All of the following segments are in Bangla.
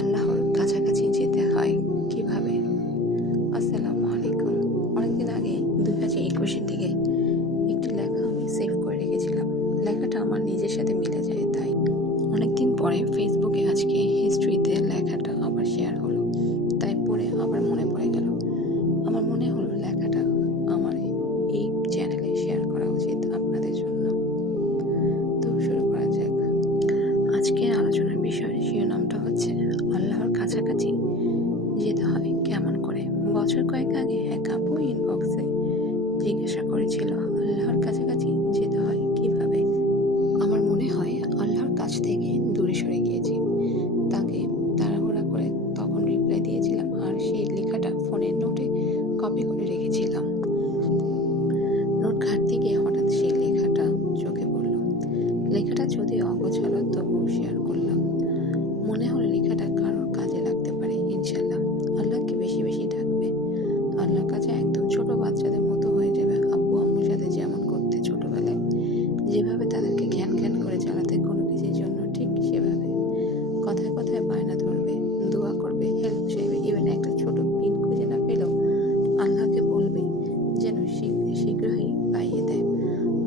আল্লাহর কাছাকাছি যেতে হয় কিভাবে? আসসালামু আলাইকুম। অনেকদিন আগে 2021-এর দিকে একটি লেখা আমি সেভ করে রেখেছিলাম। লেখাটা আমার নিজের সাথে মিলে যায়, তাই অনেকদিন পরে ফেসবুকে আজকে হিস্ট্রিতে লেখাটা আবার শেয়ার হলো। তাই পড়ে আবার মনে পড়ে গেল। আমার মনে হলো লেখাটা আমার এই চ্যানেলে শেয়ার করা উচিত আপনাদের জন্য। তো শুরু করা যাক। আজকের আলোচনার বিষয় শিরোনামটা হচ্ছে আল্লাহর কাছাকাছি যেতে হয় কেমন করে। বছর কয়েক আগে এক আপু ইনবক্সে জিজ্ঞাসা করেছিল, আল্লাহর কাছাকাছি যেতে হয় কিভাবে? আমার মনে হয় আল্লাহর কাছ থেকে দূরে সরে গিয়েছি। তাকে তাড়াহুড়া করে তখন রিপ্লাই দিয়েছিলাম, আর সেই লেখাটা ফোনের নোটে কপি করে রেখেছিলাম। নোট ঘাঁটতে গিয়ে হঠাৎ সেই লেখাটা চোখে পড়ল। লেখাটা যদি অগোছালো তবুও শেয়ার করলাম। মনে হলো লেখাটা কারোর কাজে লাগতে পারে। ইনশাল্লাহ আল্লাহকে বেশি বেশি ডাকবে। আল্লাহর কাছে একদম ছোট বাচ্চাদের মতো হয়ে যাবে। আব্বু আম্মুর সাথে যেমন করতে ছোটবেলায়, যেভাবে তাদেরকে ঘ্যান ঘ্যান করে জ্বালাতে কোনো কিছুর জন্য, ঠিক সেভাবে কথায় কথায় বায়না ধরবে, দোয়া করবে, হেল্প চাইবে। ইভেন একটা ছোট পিন খুঁজে না পেলেও আল্লাহকে বলবে যেন শীঘ্রই পাইয়ে দেয়।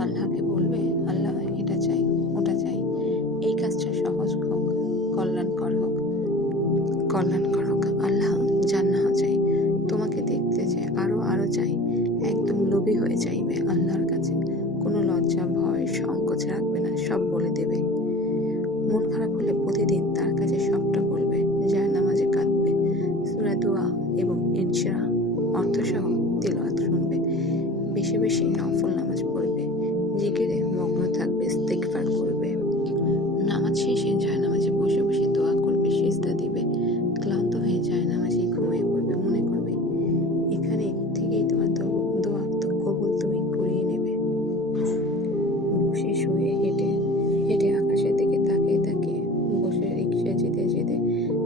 আল্লাহকে বলবে, আল্লাহ এটা চাই, ওটা চাই, এই কাজটা সহজ হোক, কল্যাণকর হোক। আল্লাহ জান্নাহ চাই, তোমাকে দেখতে চাই, আরো চাই। একদম লোভী হয়ে চাইবে আল্লাহর কাছে। কোনো লজ্জা ভয় সংকোচ রাখবে না, সব বলে দেবে। মন খারাপ হলে প্রতিদিন তার কাছে সবটা বলবে। জায়নামাজে কাঁদবে, সূরা দোয়া এবং ইনশিরাহ অর্থসহ তিলাওয়াত শুনবে। বেশি বেশি নফল নামাজ পড়বে, জিকিরে মগ্ন থাকবে, ইস্তিগফার করবে। নামাজ শেষে জায়নামাজে বসে বসে দোয়া করবে, সিজদা দিবে। ক্লান্ত হয়ে জায়নামাজে ঘুমিয়ে পড়বে, মনে করবে এখানে থেকেই তোমার দোয়া তো কবুল তুমি করিয়ে নেবে। বসে শুয়ে হেঁটে হেঁটে আকাশের দিকে তাকিয়ে তাকিয়ে, বসে রিক্সায় যেতে যেতে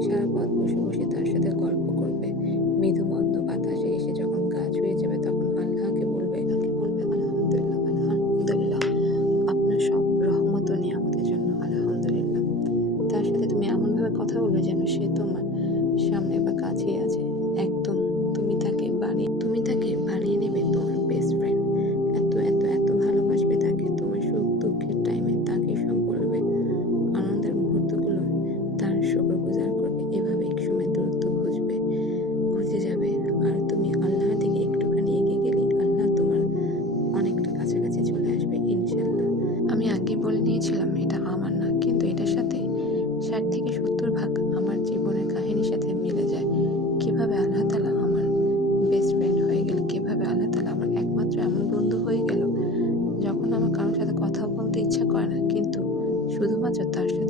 সারা পথ বসে বসে তার সাথে গল্প করবে। মৃদু মন্দ বাতাসে এসে যখন গা ছুঁয়ে যাবে তখন আল্লাহকে বলবে আলহামদুলিল্লাহ, আলহামদুলিল্লাহ, আপনার সব রহমত ও নিয়ামতের জন্য আলহামদুলিল্লাহ। তার সাথে তুমি এমনভাবে কথা বলবে যেন সে তোমার সামনে বা কাছেই আছে। একদম তুমি তাকে বানিয়ে নেবে তোমার বেস্ট ফ্রেন্ড। এত এত এত ভালোবাসবে তাকে। তোমার সুখ দুঃখের টাইমে তাকে সব বলবে। আনন্দের মুহূর্তগুলো তার শুকরগুজার করবে। এভাবে এক সময় দূরত্ব ঘুচে যাবে, আর তুমি আল্লাহর দিকে একটুখানি এগিয়ে গেলে আল্লাহ তোমার অনেকটা কাছাকাছি চলে আসবে ইনশাল্লাহ। আমি আগে বলে নিয়েছিলাম এটা আমার না, কিন্তু এটার সাথে 60-70 ভাগ আমার জীবনের কাহিনীর সাথে মিলে যায়। কিভাবে আল্লাহ তাআলা আমার বেস্ট ফ্রেন্ড হয়ে গেল, কিভাবে আল্লাহ তাআলা আমার একমাত্র এমন বন্ধু হয়ে গেল, যখন আমার কারোর সাথে কথা বলতে ইচ্ছা করে না, কিন্তু শুধুমাত্র তার সাথে